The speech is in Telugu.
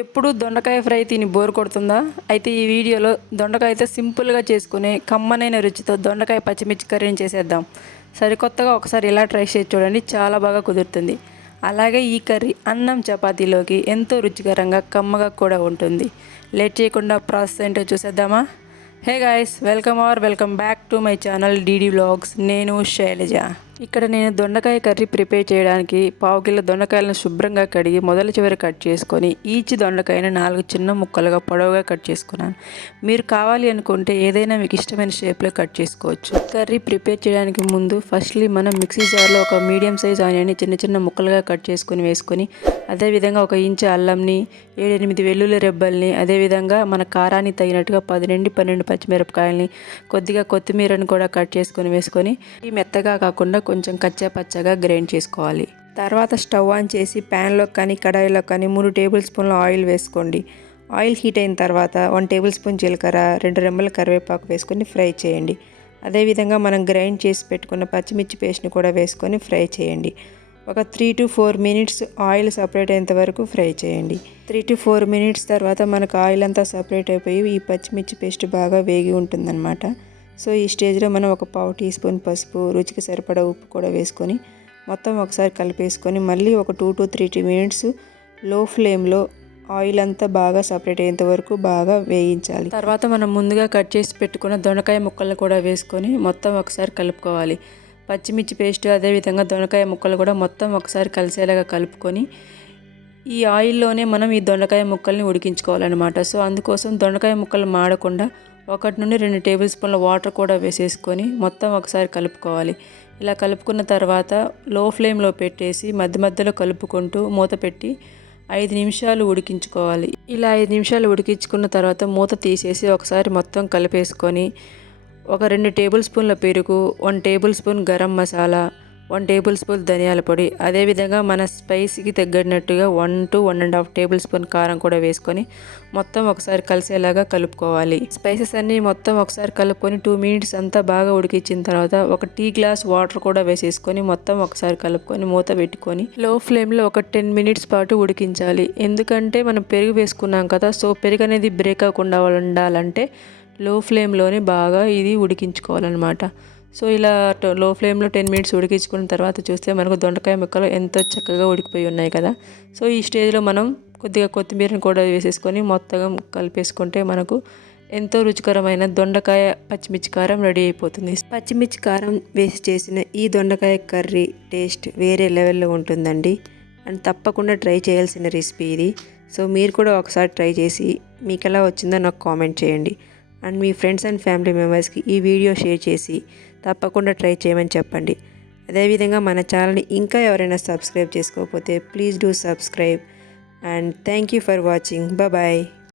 ఎప్పుడు దొండకాయ ఫ్రై తిని బోర్ కొడుతుందా? అయితే ఈ వీడియోలో దొండకాయతో సింపుల్గా చేసుకునే కమ్మనైన రుచితో దొండకాయ పచ్చిమిర్చి కర్రీని చేసేద్దాం. సరికొత్తగా ఒకసారి ఇలా ట్రై చేసి చూడండి, చాలా బాగా కుదురుతుంది. అలాగే ఈ కర్రీ అన్నం చపాతీలోకి ఎంతో రుచికరంగా కమ్మగా కూడా ఉంటుంది. లేట్ చేయకుండా ప్రాసెస్ ఏంటో చూసేద్దామా? Hey guys, welcome back to my channel DD vlogs. నేను శైలజ. ఇక్కడ నేను దొండకాయ కర్రీ ప్రిపేర్ చేయడానికి 1/2 కిలో దొండకాయలను శుభ్రంగా కడిగి మొదలు చివరి కట్ చేసుకొని ఈచ్ దొండకాయను 4 చిన్న ముక్కలుగా పొడవుగా కట్ చేసుకున్నాను. మీరు కావాలి అనుకుంటే ఏదైనా మీకు ఇష్టమైన షేప్లో కట్ చేసుకోవచ్చు. కర్రీ ప్రిపేర్ చేయడానికి ముందు ఫస్ట్లీ మనం మిక్సీ జార్లో ఒక మీడియం సైజ్ ఆనియన్ని చిన్న చిన్న ముక్కలుగా కట్ చేసుకొని వేసుకొని, అదేవిధంగా 1 ఇంచు అల్లంని, 7-8 వెల్లుల్లి రెబ్బల్ని, అదేవిధంగా మన కారానికి తగినట్టుగా 10-12 పచ్చిమిరపకాయలని, కొద్దిగా కొత్తిమీరని కూడా కట్ చేసుకొని వేసుకొని ఈ మెత్తగా కాకుండా కొంచెం కచ్చా పచ్చగా గ్రైండ్ చేసుకోవాలి. తర్వాత స్టవ్ ఆన్ చేసి ప్యాన్లో కానీ కడాయిలో కానీ 3 టేబుల్ స్పూన్ల ఆయిల్ వేసుకోండి. ఆయిల్ హీట్ అయిన తర్వాత 1 టేబుల్ స్పూన్ జీలకర్ర, 2 రెమ్మల కరివేపాకు వేసుకొని ఫ్రై చేయండి. అదేవిధంగా మనం గ్రైండ్ చేసి పెట్టుకున్న పచ్చిమిర్చి పేస్ట్ని కూడా వేసుకొని ఫ్రై చేయండి. ఒక 3 to 4 మినిట్స్ ఆయిల్ సపరేట్ అయ్యేంత వరకు ఫ్రై చేయండి. 3 to 4 మినిట్స్ తర్వాత మనకు ఆయిల్ అంతా సపరేట్ అయిపోయి ఈ పచ్చిమిర్చి పేస్ట్ బాగా వేగి ఉంటుందన్నమాట. సో ఈ స్టేజ్లో మనం 1/4 టీ స్పూన్ పసుపు, రుచికి సరిపడా ఉప్పు కూడా వేసుకొని మొత్తం ఒకసారి కలిపేసుకొని మళ్ళీ ఒక 2 to 3 మినిట్స్ లో ఫ్లేమ్లో ఆయిల్ అంతా బాగా సపరేట్ అయ్యేంత వరకు బాగా వేయించాలి. తర్వాత మనం ముందుగా కట్ చేసి పెట్టుకున్న దొండకాయ ముక్కలను కూడా వేసుకొని మొత్తం ఒకసారి కలుపుకోవాలి. పచ్చిమిర్చి పేస్ట్ అదేవిధంగా దొండకాయ ముక్కలు కూడా మొత్తం ఒకసారి కలిసేలాగా కలుపుకొని ఈ ఆయిల్లోనే మనం ఈ దొండకాయ ముక్కల్ని ఉడికించుకోవాలన్నమాట. సో అందుకోసం దొండకాయ ముక్కలు మాడకుండా 1 నుండి 2 టేబుల్ స్పూన్ల వాటర్ కూడా వేసేసుకొని మొత్తం ఒకసారి కలుపుకోవాలి. ఇలా కలుపుకున్న తర్వాత లో ఫ్లేమ్లో పెట్టేసి మధ్య మధ్యలో కలుపుకుంటూ మూత పెట్టి 5 నిమిషాలు ఉడికించుకోవాలి. ఇలా 5 నిమిషాలు ఉడికించుకున్న తర్వాత మూత తీసేసి ఒకసారి మొత్తం కలిపేసుకొని ఒక 2 టేబుల్ స్పూన్ల పెరుగు, 1 table spoon garam masala, 1 table spoon ధనియాల పొడి, అదేవిధంగా మన స్పైసీకి తగ్గట్టుగా 1 to 1.5 టేబుల్ స్పూన్ కారం కూడా వేసుకొని మొత్తం ఒకసారి కలిసేలాగా కలుపుకోవాలి. స్పైసెస్ అన్నీ మొత్తం ఒకసారి కలుపుకొని 2 మినిట్స్ అంతా బాగా ఉడికించిన తర్వాత 1 టీ గ్లాస్ వాటర్ కూడా వేసేసుకొని మొత్తం ఒకసారి కలుపుకొని మూత పెట్టుకొని లో ఫ్లేమ్లో ఒక 10 మినిట్స్ పాటు ఉడికించాలి. ఎందుకంటే మనం పెరుగు వేసుకున్నాం కదా, సో పెరుగు అనేది బ్రేక్ అవ్వకుండా ఉండాలంటే లో ఫ్లేమ్లోనే బాగా ఇది ఉడికించుకోవాలన్నమాట. సో ఇలా లో ఫ్లేమ్లో 10 మినిట్స్ ఉడికించుకున్న తర్వాత చూస్తే మనకు దొండకాయ ముక్కలు ఎంతో చక్కగా ఉడికిపోయి ఉన్నాయి కదా. సో ఈ స్టేజ్లో మనం కొద్దిగా కొత్తిమీరని కూడా వేసేసుకొని మొత్తం కలిపేసుకుంటే మనకు ఎంతో రుచికరమైన దొండకాయ పచ్చిమిర్చి కారం రెడీ అయిపోతుంది. పచ్చిమిర్చి కారం వేసి చేసిన ఈ దొండకాయ కర్రీ టేస్ట్ వేరే లెవెల్లో ఉంటుందండి. అండ్ తప్పకుండా ట్రై చేయాల్సిన రెసిపీ ఇది. సో మీరు కూడా ఒకసారి ట్రై చేసి మీకు ఎలా వచ్చిందో నాకు కామెంట్ చేయండి. And me friends and family మెంబర్స్కి ఈ వీడియో షేర్ చేసి తప్పకుండా ట్రై చేయమని చెప్పండి. అదేవిధంగా మన ఛానల్ని ఇంకా ఎవరైనా సబ్స్క్రైబ్ చేసుకోకపోతే please do subscribe. And thank you for watching. Bye.